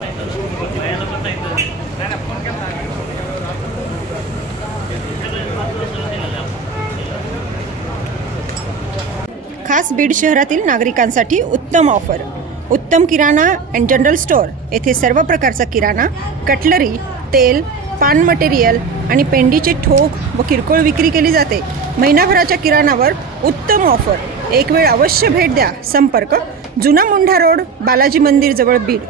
खास बीड शहरातील नागरिकांसाठी उत्तम ऑफर। उत्तम किराणा अँड जनरल स्टोअर येथे सर्व प्रकारचा किराणा, कटलरी, तेल, पान मटेरियल आणि पेंडीचे ठोक व किरकोळ विक्री केली जाते। महिनाभराच्या किराणावर उत्तम ऑफर। एक वेळ अवश्य भेट द्या। संपर्क जुना मुंढा रोड, बालाजी मंदिर जवळ, बीड।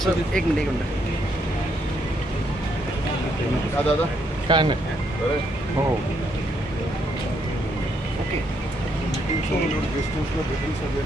सर एक मिनिट का दादा काय नाही हो ओके डिस्टन्सला भेटून सगळे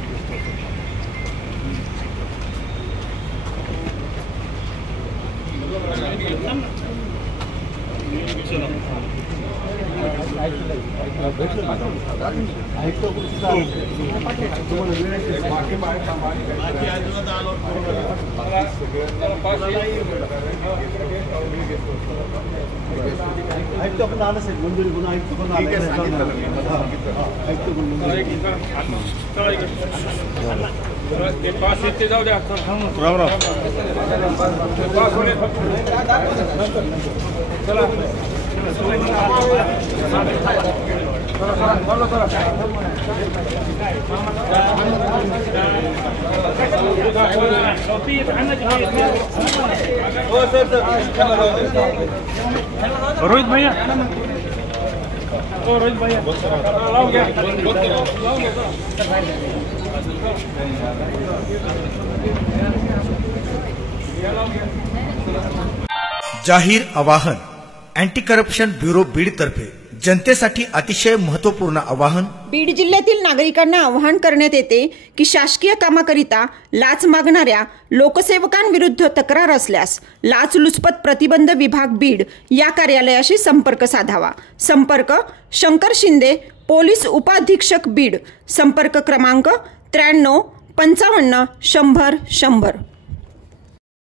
रोहित भैया, रोहित भैया जाहीर आवाहन अँटी करप्शन ब्युरो बीड तर्फे जनतेसाठी अतिशय महत्त्वपूर्ण आवाहन। बीड जिल्ह्यातील नागरिकांना आवाहन करण्यात येते की शासकीय कामाकरिता लाच मागणाऱ्या लोकसेवकांविरुद्ध तक्रार असल्यास लाचलुचपत प्रतिबंध विभाग बीड या कार्यालयाशी संपर्क साधावा। संपर्क शंकर शिंदे, पोलीस उपाधीक्षक बीड। संपर्क क्रमांक 93 55 100 100।